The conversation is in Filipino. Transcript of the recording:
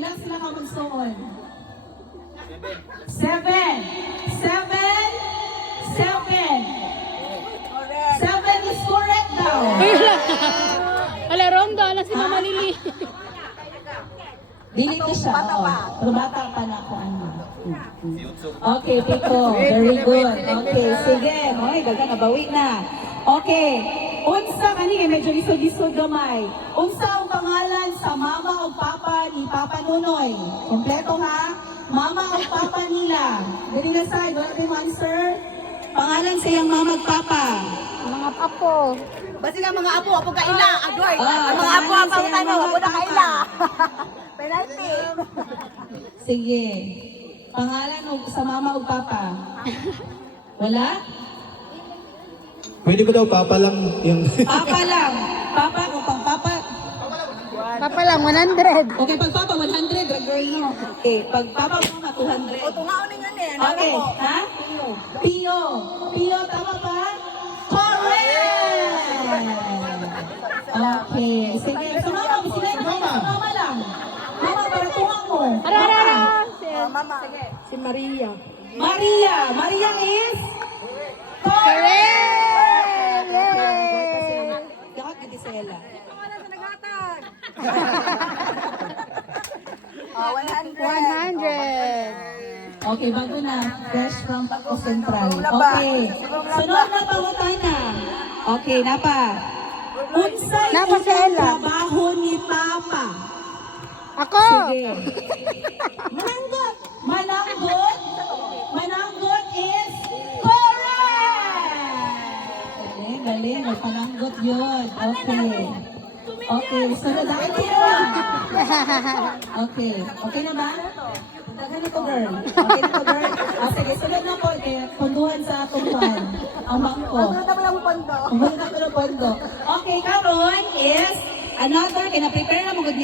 Ilang sila ka magsuon? 7. 7 is correct daw. Wala, wrong daw. Alam si Mama Lily. Dili ko siya. Pero bata pa na ako ano. Okay, Pico. Very good. Okay, sige. Okay, daga nabawi na. Okay. Unsa kani medyo lisod-lisod gamay. Unsa ang pangalan sa mama o papa ni Papa Nunoy? Kompleto ha? Mama o papa nila. Dili na side, wala tayong answer. Pangalan sa iyang mama at papa. Mga apo. Basi nga mga apo kaila, agoy. Ah, Ang mga apo pangalan sa ang iyang tanong, mama apo at na papa. kaila. Penalty. Sige. Pangalan sa mama o papa? Wala? Pwede ba daw papa lang yung... Papa lang. Papa o pang papa. Papa lang, 100. Okay, pag papa 100, girl no. Okay, pag papa mama 200. O tungaon ni nga ni. Okay, ha? Pio. Pio, tama ba? Correct! Okay, sige. Sumama mo sila. Sumama lang. Mama, para tuwang mo. Arara! Mama. Si Maria. Maria. Maria is? Correct! Yay! Dapat giti sa ela. Pangalan sa naghatag. 100. 100. Okay, bago na. Fresh from Paco Central. Okay. Sunod na pangutana. Okay, napa. Unsay Napa si imong Ella. trabaho ni Papa? Ako! Sige. Mananggot. Mananggot. Mananggot is correct. Galing, galing. May pananggot yun. Okay. Okay, sunod na. Okay. Okay na ba? Daghan na to, girl. Okay na to, girl. Sige, sunod na po. Punduhan sa tungkuhan. Ang bangko. Ano naman ang pondo? Ang bangko na pondo. Okay, karon is another. Kaya na-prepare na mo good